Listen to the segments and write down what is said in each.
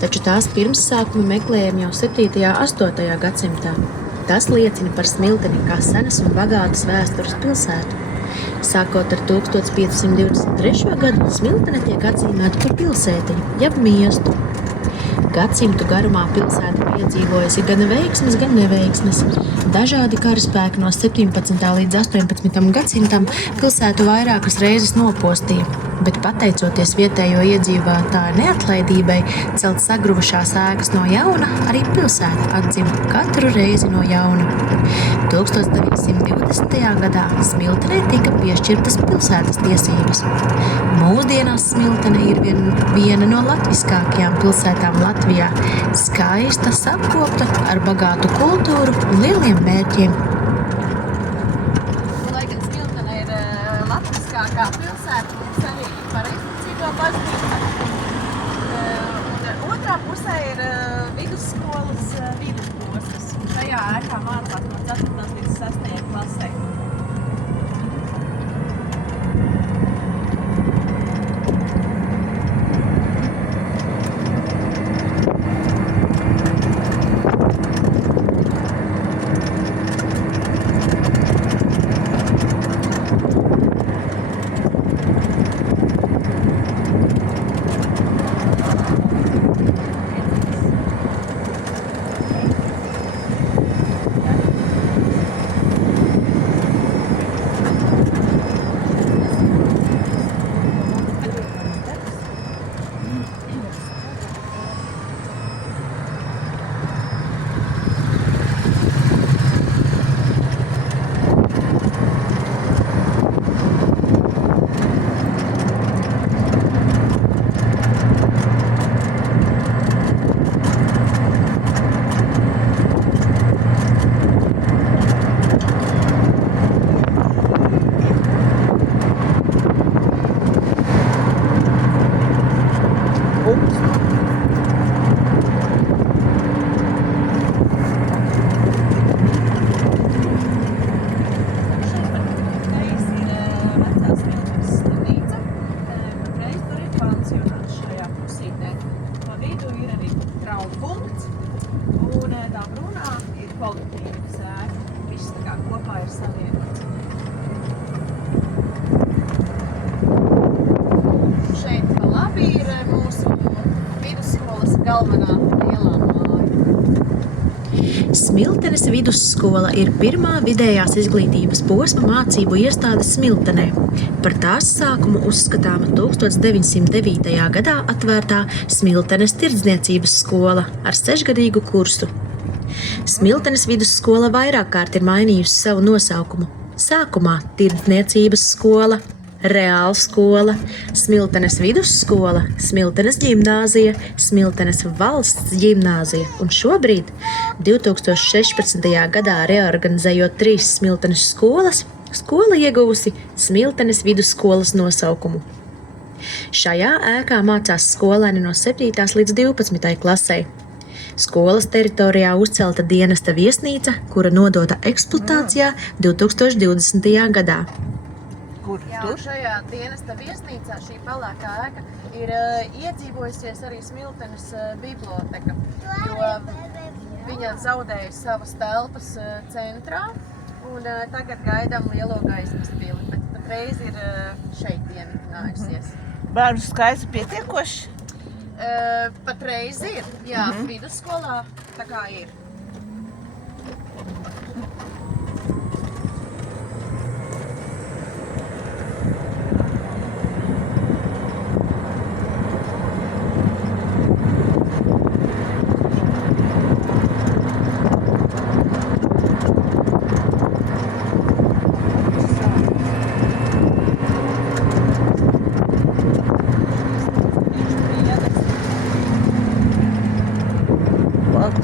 taču tās pirmssākumi meklējami jau 7. un 8. gadsimtā. Tas liecina par Smilteni kā senas un bagātas vēstures pilsētu. Sākot ar 1523. gadu, Smiltene tiek atzīmēta par pilsētiņu, jeb miestu. Gadsimtu garumā pilsēta piedzīvojusi gan veiksmes, gan neveiksmes. Dažādi karaspēki no 17. līdz 18. gadsimtam pilsētu vairākas reizes nopostīja, bet pateicoties vietējo iedzīvotāju neatlaidībai celt sagruvušās ēkas no jauna, arī pilsēta atzima katru reizi no jauna. 1920. gadā Smiltenei tika piešķirtas pilsētas tiesības. Mūsdienās Smiltene ir viena no latviskākajām pilsētām Latvijā, skaista, apkopta, ar bagātu kultūru un lieliem mērķiem. Lai gan Smiltene ir latviskākā pilsēta, mums arī pareizticīgo baznīca. Un otrā pusē ir vidusskolas vidusposms. Šajā ēkā mācās no 4. līdz 6. klasē. Smiltenes vidusskola ir pirmā vidējās izglītības posma mācību iestāde Smiltenē. Par tās sākumu uzskatāma 1909. gadā atvērtā Smiltenes tirdzniecības skola ar 6-gadīgu kursu. Smiltenes vidusskola vairāk kārt ir mainījusi savu nosaukumu. Sākumā tirdzniecības skola, Reālskola, Smiltenes vidusskola, Smiltenes ģimnāzija, Smiltenes valsts ģimnāzija un šobrīd, 2016. gadā reorganizējot 3 Smiltenes skolas, skola ieguvusi Smiltenes vidusskolas nosaukumu. Šajā ēkā mācās skolēni no 7. līdz 12. klasē. Skolas teritorijā uzcelta dienesta viesnīca, kura nodota eksploatācijā 2020. gadā. Jā, šajā dienesta viesnīcā šī palākā ēka ir iedzīvojusies arī Smiltenes biblioteka, jo viņa zaudēja savas telpas centrā un tagad gaidām lielo gaismas pili, bet patreiz ir šeit ienājusies. Bērnu skaits pietiekoši? Patreiz ir, jā, vidusskolā tā kā ir.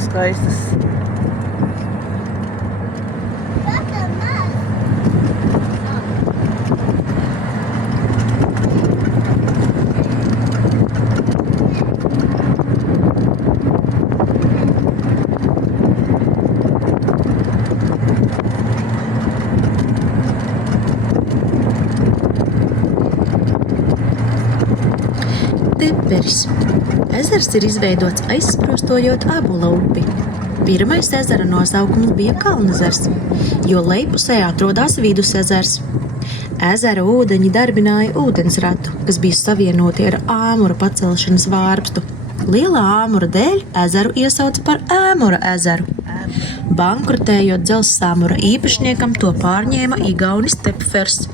Skaistas. Teperis. Ezers ir izveidots aizsprostojot Ābola upi. Pirmais ezera nosaukums bija Kalnezers, jo lejpusē atrodās Vidusezers. Ezera ūdeņi darbināja ūdensratu, kas bija savienoti ar Āmura pacelšanas vārpstu. Lielā Āmura dēļ ezeru iesauca par Ēmura ezeru. Bankrotējot dzelzsāmura īpašniekam, to pārņēma igaunis Tepfers.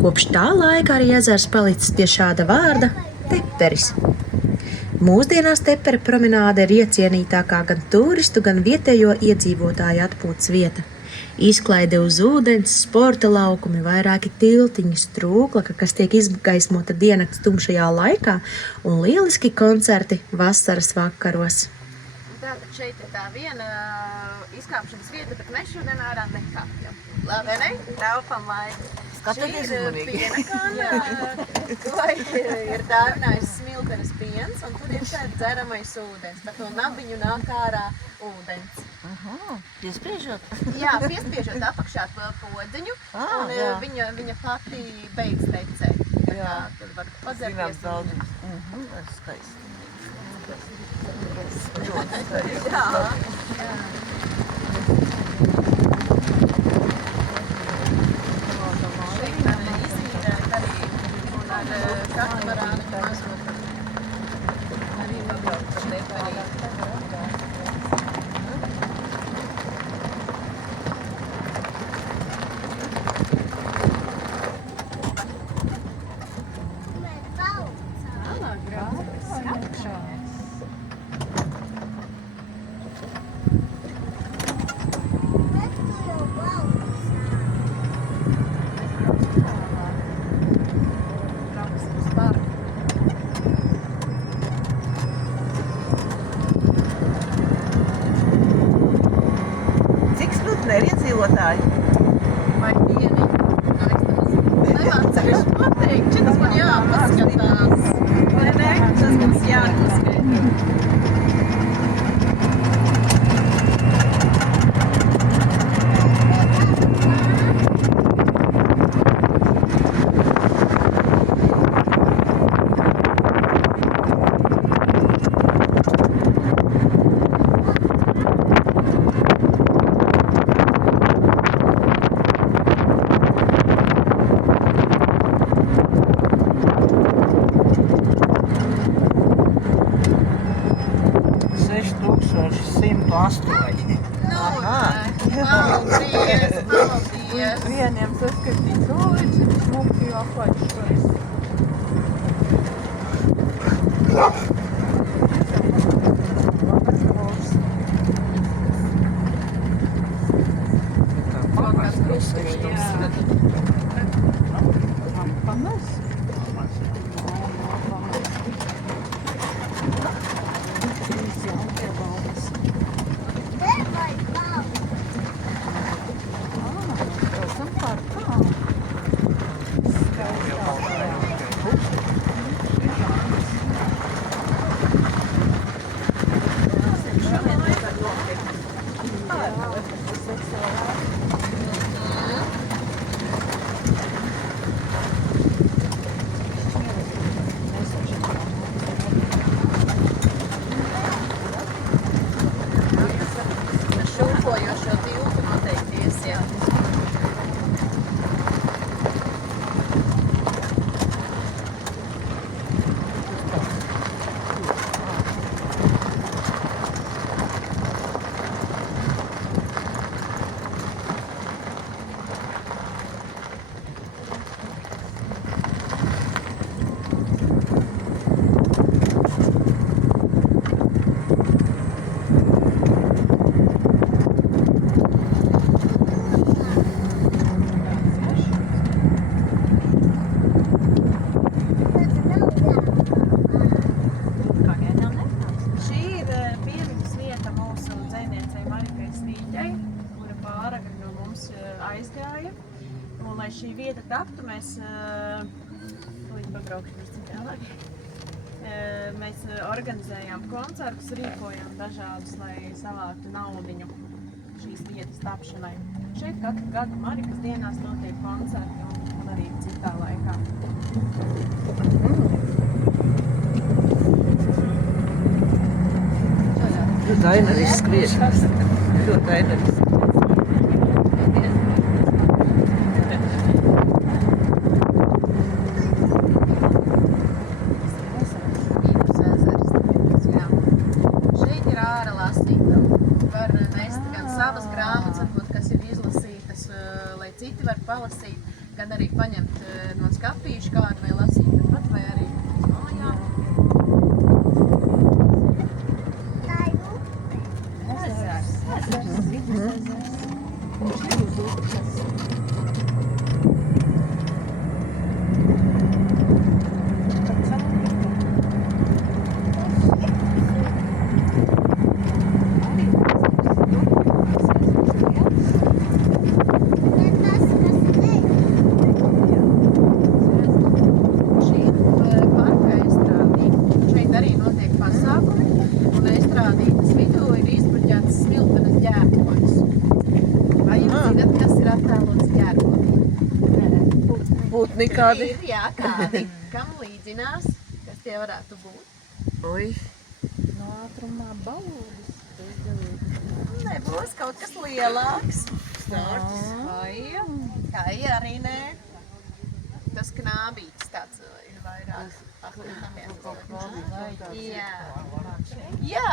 Kopš tā laika arī ezers palicis pie šāda vārda Teperis. Mūsdienās Tepera promenāde ir iecienītākā gan turistu, gan vietējo iedzīvotāju atpūtas vieta. Izklaide uz ūdens, sporta laukumi, vairāki tiltiņi, strūklaka, kas tiek izgaismota diennakts tumšajā laikā, un lieliski koncerti vasaras vakaros. Tātad šeit ir tā viena izkāpšanas vieta, bet mēs šodien ārā nekāpjam. Labi, ne? Taupam laiku. Skatieties uzmanīgi. Šī ir piena kanna, ko ir dāvinājis Smiltenes piens, un tur ir šeit dzeramais ūdens. Pa to nabiņu nāk ārā ūdens. Piespiežot? Jā, piespiežot apakšā to podziņu, un viņa pati beidz tecēt. Jā. Tad var padzerties. Daudz. Skaisti. Jā. Šeit izīrēt arī, un ar katamarāni mazot. Arī pabraukt ar Teperī. Cik Smiltenē ir iedzīvotāji? Vai dieni? Neatceries pateikt, šitas man jāpaskatās. Ne, tas man jāpaskatās. Paldies! Vieniem saskatīt solīši, smukti apaļšais. Šūpojošo tiltu noteikti iesiet. Aizgāja, un lai šī vieta taptu, mēs mēs organizējām koncertus, rīkojām dažādus, lai savāktu naudiņu šīs vietas tapšanai. Šeit katru gadu Marikas dienās notiek koncerti un arī citā laikā. Ļoti ainariski viesi. Ļoti ainariski. Šeit ir ārā lasīta. Var nest gan savas grāmatas, varbūt, kas ir izlasītas, lai citi var palasīt, gan arī paņemt no skapīša kādu vai lasīt pat vai arī mājā. Putni kādi? Ir, jā, kādi. Kam līdzinās? Kas tie varētu būt? Oi. No ātrumā balūdis. Nebūs kaut kas lielāks. Snorķis. Vai? Kā arī nē. Tas knābītis tāds ir vairāk. Jā. Jā,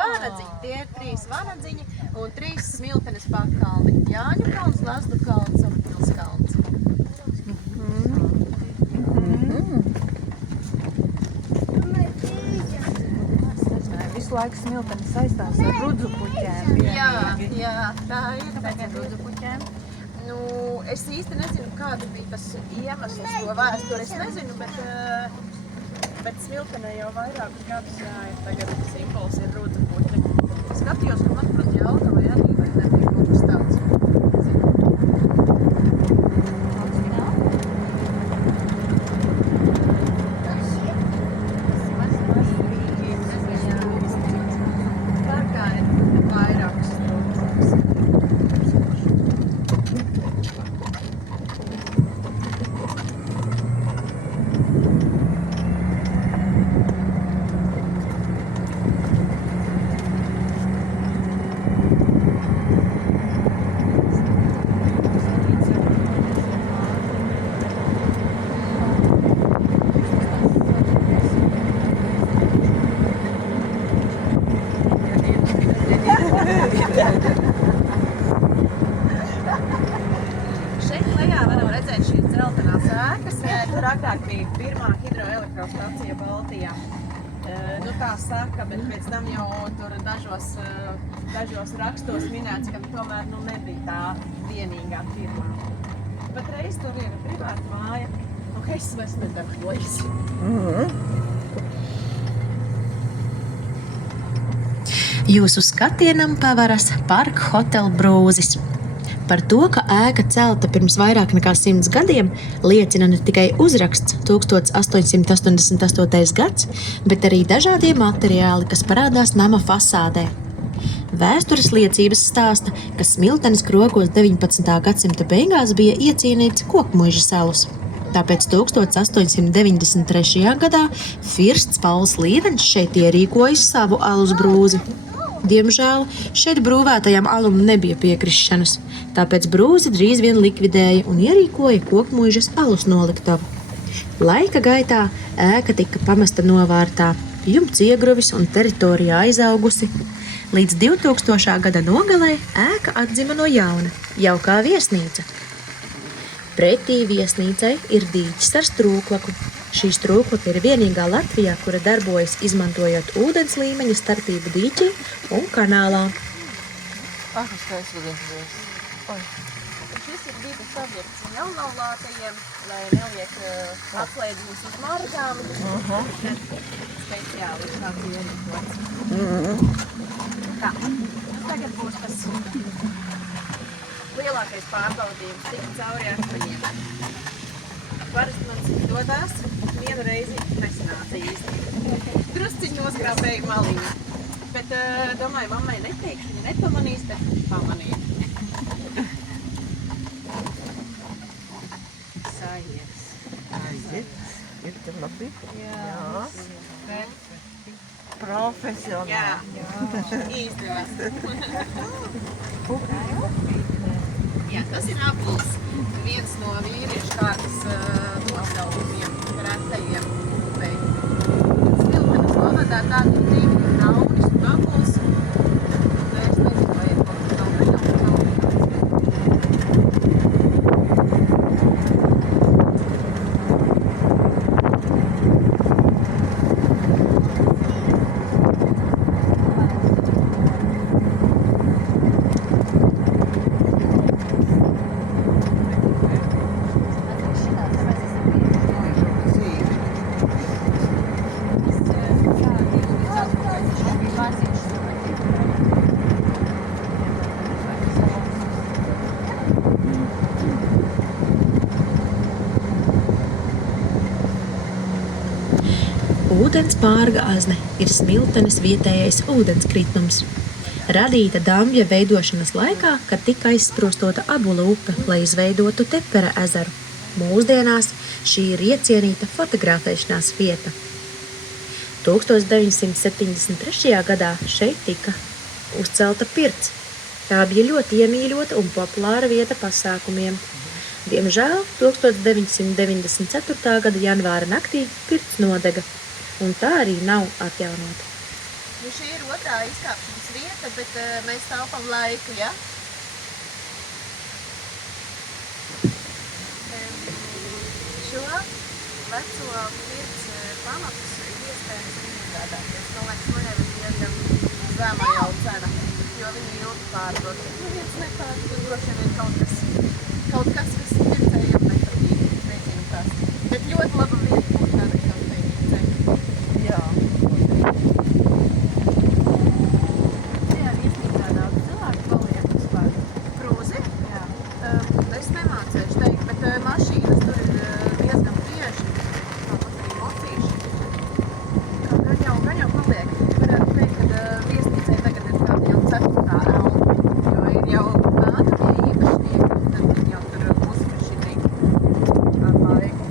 vanadziņi. Tie ir 3 vanadziņi un 3 smiltenes pakalni. Jāņu kalns, Lazdu kalns un Pils kalns. Visu laiku smilteni saistās ar rudzupuķēm. Jā, tā ir tagad rudzupuķēm. Nu, es īsti nezinu, kāda bija tas iemesls, to vēsturi es nezinu, bet smiltenē jau vairākus gadus ir tagad simbols ir rudzupuķi. Skatījos, ka man pat Jelgavai arī vai nebija kaut kas tāds. Šeit lejā varam redzēt šīs dzeltenās ēkas, kur agrāk bija pirmā hidroelektrostacija Baltijā. Nu tā saka, bet pēc tam jau tur dažos rakstos minēts, ka tomēr nebija tā vienīgā pirmā. Patreiz tur ir privāta māja, un es vairs nedarbojas. Jūsu skatienam pavaras Park Hotel Brūzis. Par to, ka ēka celta pirms vairāk nekā 100 gadiem, liecina ne tikai uzraksts 1888. gads, bet arī dažādie materiāli, kas parādās nama fasādē. Vēstures liecības stāsta, ka Smiltenes krogos 19. gadsimta beigās bija iecienīts Kokmuižas alus. Tāpēc 1893. gadā firsts Pauls Līvens šeit ierīkojas savu alus brūzi. Diemžēl šeit brūvētajam alum nebija piekrišanas, tāpēc brūzi drīz vien likvidēja un ierīkoja Kokmuižas alus noliktavu. Laika gaitā ēka tika pamesta novārtā, jumts iegruvis un teritorija aizaugusi. Līdz 2000. gada nogalē ēka atzima no jauna, jau kā viesnīca. Pretī viesnīcai ir dīķis ar strūklaku. Šī strūklaka ir vienīgā Latvijā, kura darbojas izmantojot ūdens līmeņa starpību dīķī un kanālā. Skaists ūdens. Šis ir divas objekts jaunlaulātajiem, lai neliek atslēdziņus uz margām. Speciāli šāds ierīkots. Tā, tagad būs tas lielākais pārbaudījums, tik cauri akmeņiem. Parasti man dodās, vienu reizi nesanāca īsti. Drusciņi noskrāpēju maliņu, bet domāju, mammai neteikšu, viņa nepamanīs, bet pamanīja. Sajietas. Ir tur labi? Jā. Perfekti. Profesionāli. Izdevās. Jā, tas ir abuls. Viens no vīriešu kārtas nosaukumiem, retajiem upei. Smiltenes novadā tādu divi naudas un abuls. Es nezinu, vai ir kaut kas nav. Ūdens pārgāzne ir Smiltenes vietējais ūdenskritums. Radīta Dambja veidošanas laikā, kad tika aizsprostota Abula upe, lai izveidotu Tepera ezeru. Mūsdienās šī ir iecienīta fotografēšanās vieta. 1973. gadā šeit tika uzcelta pirts. Tā bija ļoti iemīļota un populāra vieta pasākumiem. Diemžēl 1994. gada janvāra naktī pirts nodega, un tā arī nav atjaunota. Nu, šī ir otrā izkāpšanas vieta, bet mēs taupam laiku, ja? Šo veco pirts pamatus ir iespējams iegādāties. Man liekas, man jau ir diezgan zema jau cena, jo viņi ilgi pārdod. Viens nepārdod, droši vien ir kaut kas, kas pircējiem nepatīk, nezinu kas. Bet ļoti laba vieta būtu tāda kafejnīca. Jā. Tajā viesnīcā daudz cilvēku paliek vispār. Krūzi? Jā. Es nemācēšu teikt, bet mašīnas tur ir diezgan bieži. Tāpat arī mocīši. Gan jau paliek. Varētu teikt, ka viesnīcai tagad ir tāda jau 4. elpa, jo ir jau nākamie īpašnieki, un tad viņi jau tur uzkašinīgi ar laiku.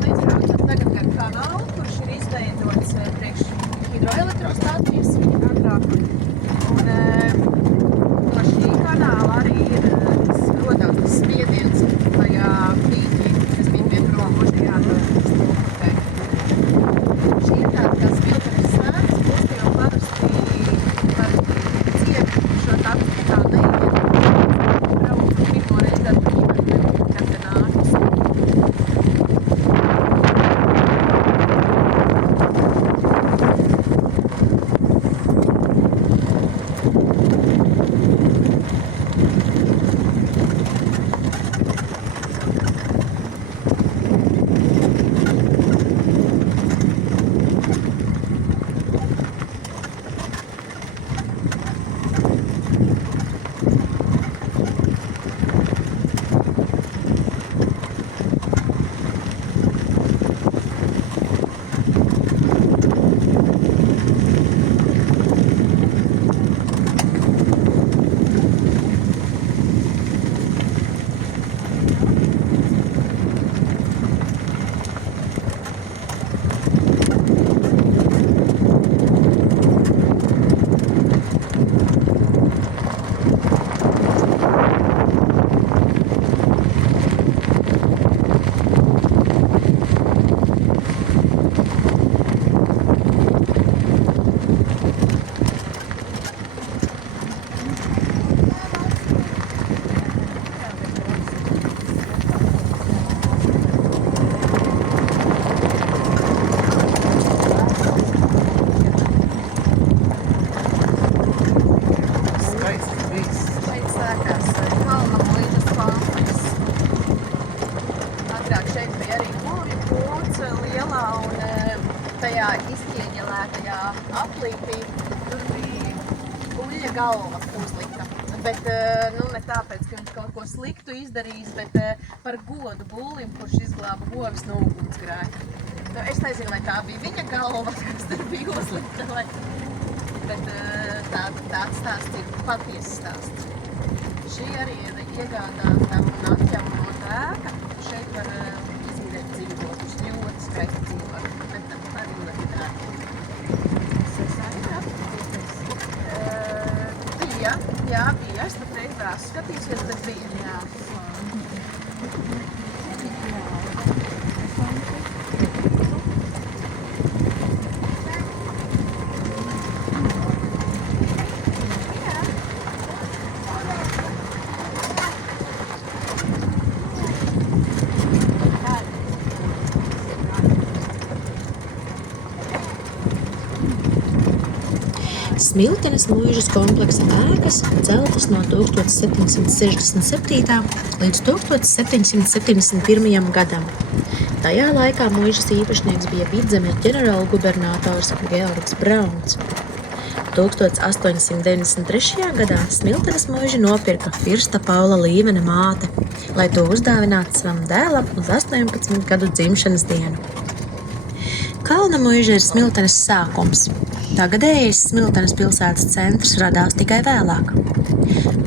Mēs braucam tagad gar kanālu, kurš ir izveidots priekš hidroelektrostācijas agrāk. Un no šī kanāla arī ir rodās tas spiediens tajā krīķī, kas bija pie Promožajā stūkutē. Šī ir tāda kā Smiltenes sētas, būs jau parasti ciet šo taktu tā neiet. Braucu pirmo reizi ar ģimeni, kad te nākus. tajā izķieģelētajā aplītī tur bija buļļa galva uzlikta. Bet nu, ne tāpēc, ka viņš kaut ko sliktu izdarījis, bet par godu bullim, kurš izglāba govis no ugunsgrēka. Nu, es nezinu, vai tā bija viņa galva, kas tur bija uzlikta, vai... bet tāds stāsts ir patiesas stāsts. Šī arī ir iegādāta un atjaunota ēka. šeit var izmīļēt dzīvokļus, ļoti skaisti dzīvokļi, bet arī ļoti dārgi. Jā, bija. Es pat reiz tās skatīsies, bet bija. Jā. Smiltenes mūžas kompleksa ēkas celtas no 1767. līdz 1771. gadam. Tajā laikā mūžas īpašnieks bija Vidzemes ģenerālgubernators Georgs Brauns. 1893. gadā Smiltenes mūžu nopirka firsta Paula Līvena māte, lai to uzdāvinātu savam dēlam uz 18 gadu dzimšanas dienu. Kalna mūža ir Smiltenes sākums. Tagadējais Smiltenes pilsētas centrs radās tikai vēlāk.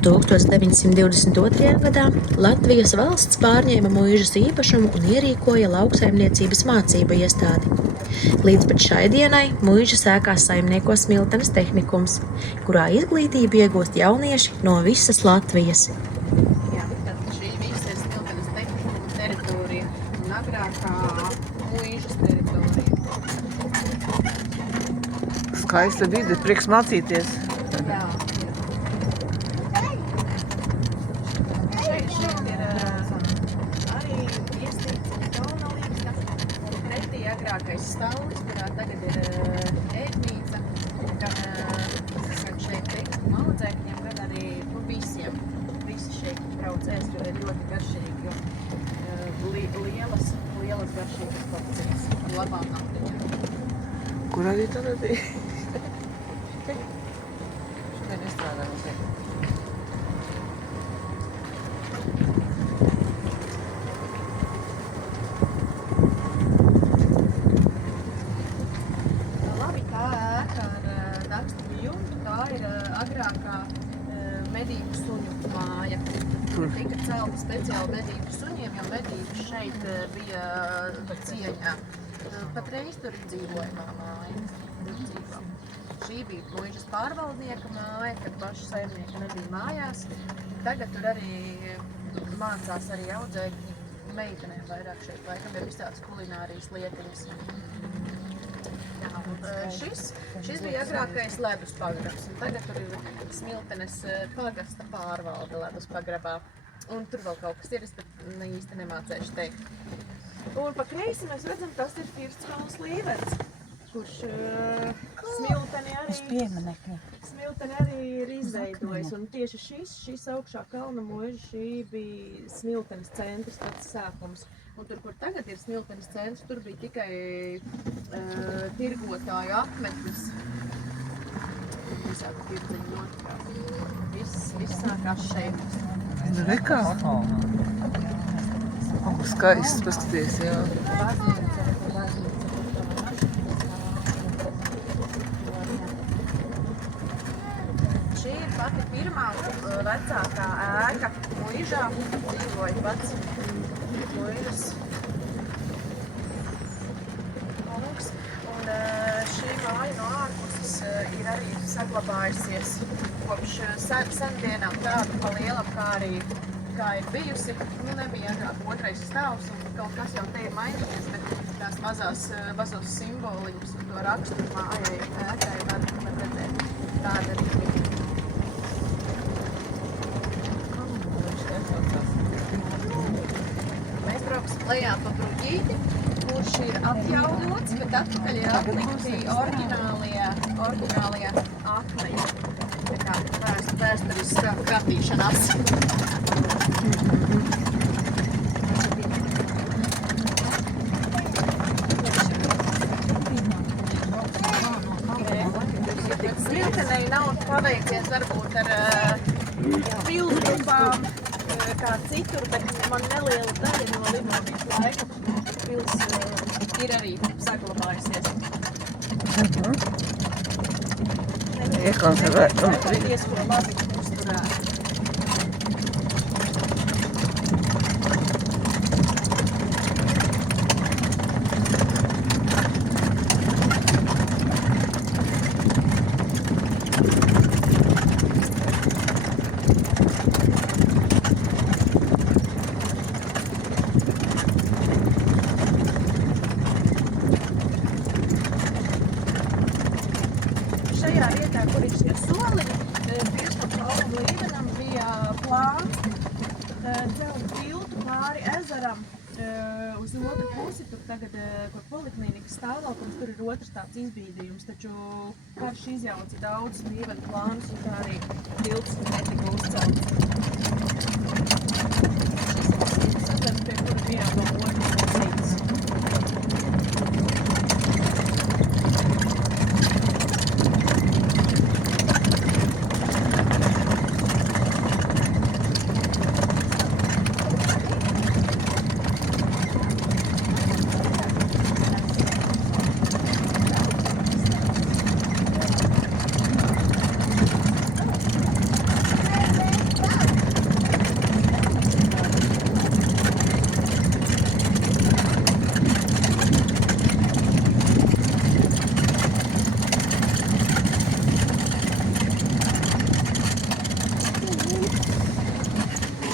1922. gadā Latvijas valsts pārņēma mūžas īpašumu un ierīkoja lauksaimniecības mācību iestādi. Līdz pat šai dienai mūžas ēkās saimnieko Smiltenes tehnikums, kurā izglītību iegūst jaunieši no visas Latvijas. Jā, tad šī visa ir Smiltenes tehnikuma teritorija un agrākā mūžas teritorija. Skaista vide, prieks mācīties. Jā. Šeit ir arī viesnīca un kalnalība, pretī agrākais stāvs, kurā tagad ir ēdnīca, gan šeit teiktu audzēkņiem, gan arī visiem. Visi šeit brauc ēst, jo ir ļoti garšīgi, jo lielas garšīgas porcijas un labām naudiņām. Kur arī tā radīja? Šodien izstrādājam uz vietu. Labi, tā ēka ar dakstiņu jumtu, tā ir agrākā medību suņu māja. Tika celta speciāli medību suņiem, jo medības šeit bija cieņā. Patreiz tur ir dzīvojamā māja. Šī bija mūžas pārvaldnieka māja, kad paši saimnieki nebija mājās. Tagad tur arī mācās arī audzēkņi meitenēm vairāk šeit, laikam ir visādas kulinārijas lietiņas. Šis bija agrākais ledus pagrabs, un tagad tur ir Smiltenes pagasta pārvalde ledus pagrabā. Un tur vēl kaut kas ir, es pat īsti nemācēšu teikt. Un pa kreisi mēs redzam, tas ir Firsts Kalns Līvens, kurš Smilteni arī ir izveidojis. Un tieši šis augšā kalna mūža, šī bija Smiltenes centrs, pats sākums. Un tur, kur tagad ir Smiltenes centrs, tur bija tikai tirgotāju apmetnes. Visādi tirdziņu notikās. Viss sākās šeit. Rekā? Skaists, paskaties, jā. Šī ir pati pirmā vecākā ēka mūžā. Dzīvoja pats mūžas kungs. Un šī māja no ārpuses ir arī saglabājusies kopš sendienām tādu pa lielam, kā ir bijusi. Nu, nebija agrāk otrais stāvs, un kaut kas jau te ir mainījies, bet tās mazos simboliņus un to raksturu mājai ēkai var redzēt. Tāda arī bija. Mēs brauksim lejā pa bruģīti, kurš ir atjaunots, bet atpakaļ ir atlikti oriģinālie akmeņi. Tā kā vēsturiskā kratīšanās. Smiltenei nav paveicies varbūt ar pilsgrupām kā citur, bet man neliela daļa no Limovijas laika pils ir arī saglabājusies. Iekonservēt. Diezko labi uzturēt. otru pusi, tur tagad, kur poliklīnikas stāvlaukums, tur ir otrs tāds izbīdījums, taču karš izjauca daudz dzīvenu plānus, un tā arī tilts netika uzcelts. Šis ir sadzars, pie kura bijām no otras puses.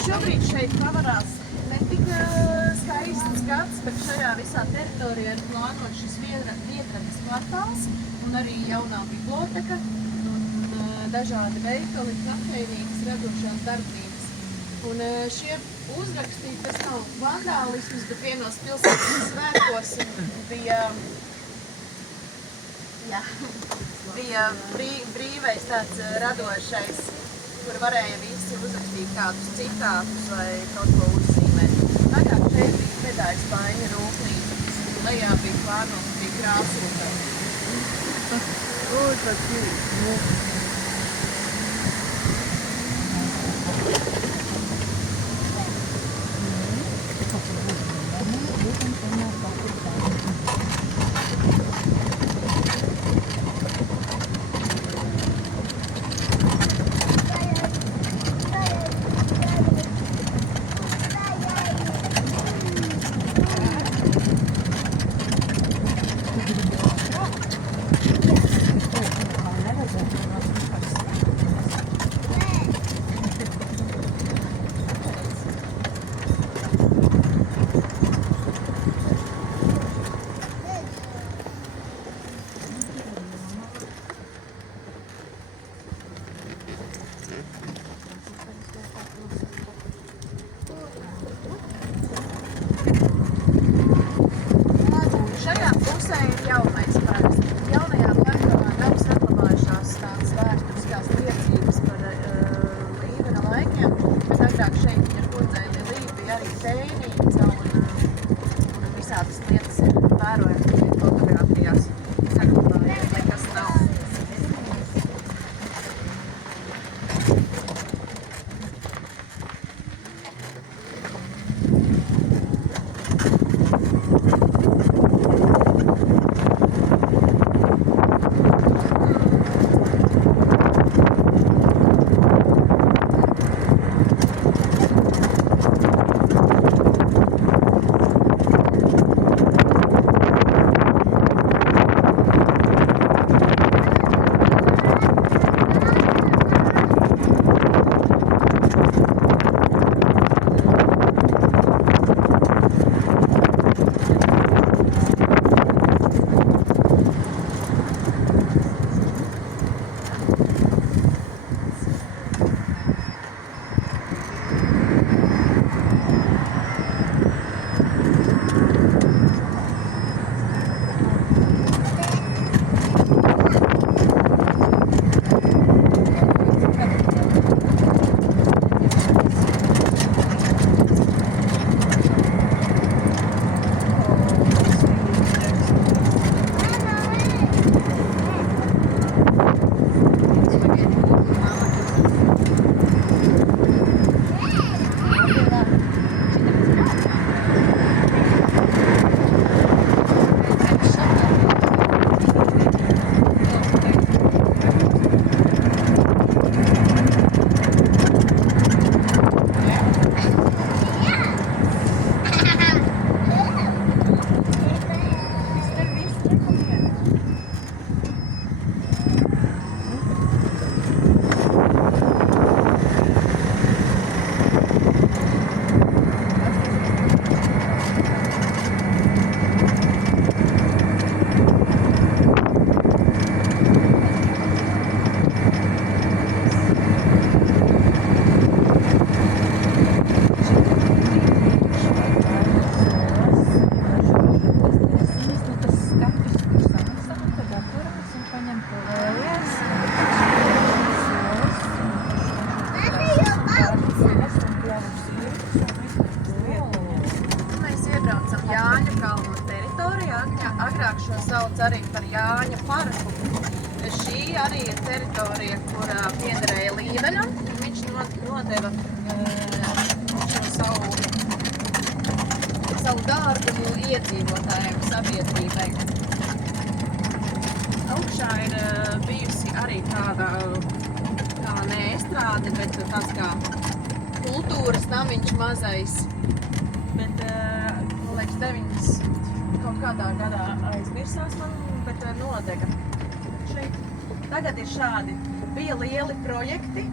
Šobrīd šeit pavarās ne tik skaists gads, bet šajā visā teritorijā ir plānots šis Viedrades kvartāls un arī jaunā biblioteka un dažādi veikali, kafejnīcas, radošās darbnīcas. Un šie uzrakstī, tas nav vandālisms, bet vienos pilsētas svētkos bija brīvais tāds radošais, kur varēja visi uzrakstīt kādus citātus vai kaut ko uzzīmēt. Agrāk šeit bija Pedājas Paiņa rūpnīca, lejā bija plānota, bija krāsrūpē. Ой, какие. Šajā pusē ir jaunais parks. Jaunajā parkā nav saglabājušās tādas vēsturiskās liecības par Līvena laikiem, bet agrāk šeit viņa Kudzēļa līja bija arī tējnīca un visādas lietas ir vērojams, bet fotogrāfijās saglabājas, nekas nav. agrāk šo sauc arī par Jāņa parku. Šī arī ir teritorija, kur piederēja Līveņam. Viņš nodeva šo savu dārgumu iedzīvotājiem, sabiedrībai. Augšā ir bijusi arī tāda, kā ne estrāde, bet tāds kā kultūras namiņš mazais. Bet, man liekas, 90 kaut kādā gadā aizmirsās man, bet nodega. Šeit tagad ir šādi. Bija lieli projekti,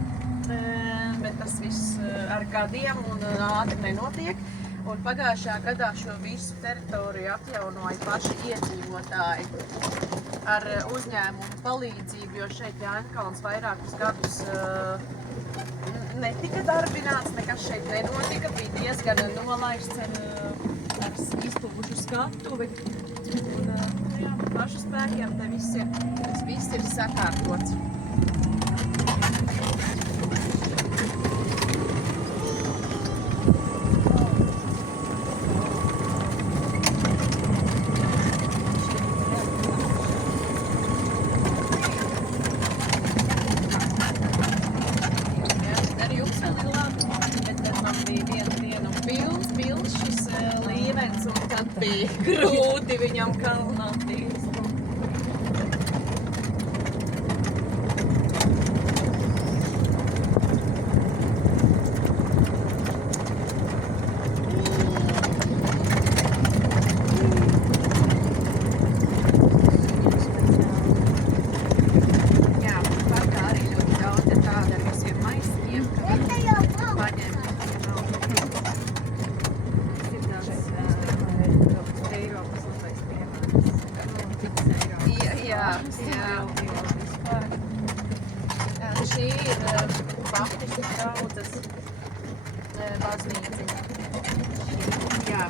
bet tas viss ar gadiem un ātri nenotiek. Un pagājušajā gadā šo visu teritoriju atjaunoja paši iedzīvotāji ar uzņēmumu palīdzību, jo šeit Jāņkalns vairākus gadus netika darbināts, nekas šeit nenotika, bija diezgan nolaists ar izpūžu skatuvi. Un, jā, pašu spēkiem te viss ir sakārtots. Grūti viņam kalnā tīst. Jā, parkā arī ļoti daudz ir tāda ar visiem maisiem, ka paņem. Šī ir Baptistu draudzes baznīciņa. Jā.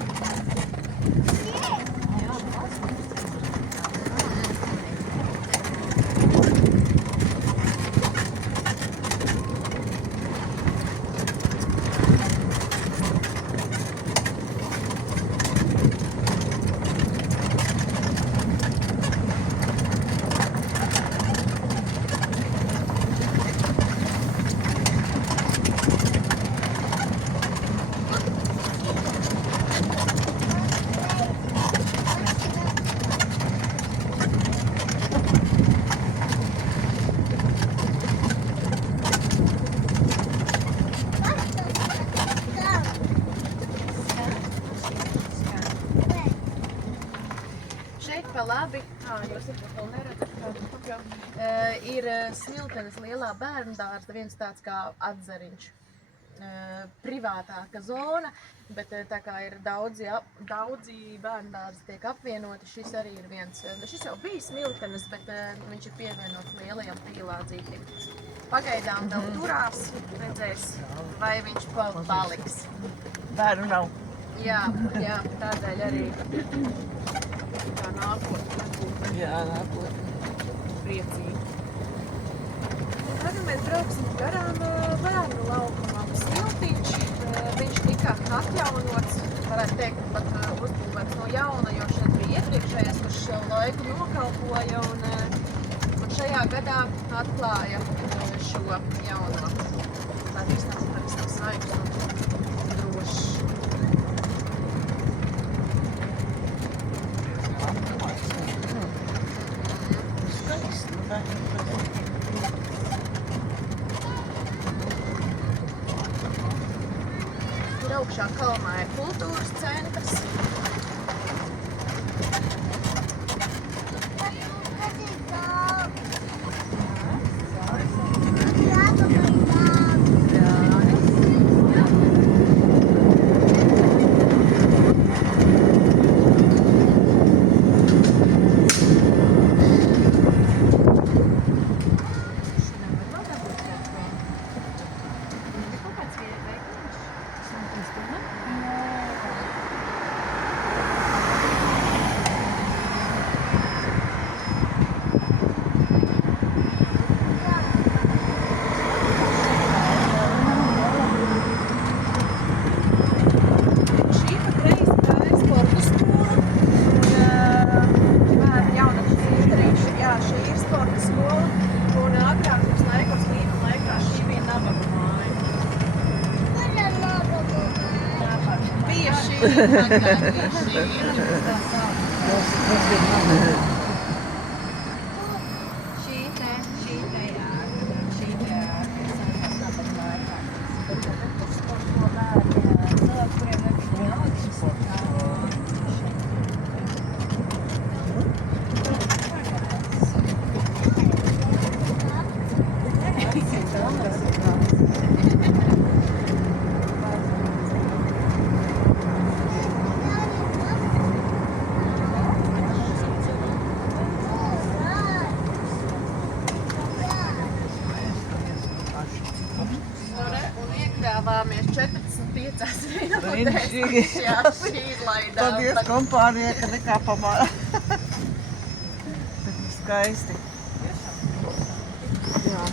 Pa labi, jūs vēl neredzat, ir Smiltenes lielā bērndārza, viens tāds kā atzariņš. Privātāka zona, bet tā kā ir daudzi bērndārzi tiek apvienoti, šis arī ir viens. Šis jau bija Smiltenes, bet viņš ir pievienots lielajam Pīlādzītim. Pagaidām vēl turās, redzēs, vai viņš paliks. Bērnu nav. Jā, tādēļ arī tā nākotnē. Jā, nākotnē. Priecīgi. Tagad mēs brauksim garām bērnu laukumam. Smiltiņš, viņš tika atjaunots, varētu teikt, pat uzbūvēts no jauna, jo šeit bija iepriekšējais, kurš šo laiku nokalpoja un šajā gadā atklāja šo jauno. Tā visam svaigs un drošs. Tur augšā kalnā ir kultūras centrs. Un iekļāvāmies 45 minūtēs. Brīnišķīgi. Jā, šīdlaidām. Paldies kompānijai, ka nekā pamāra. Bet skaisti. Jā.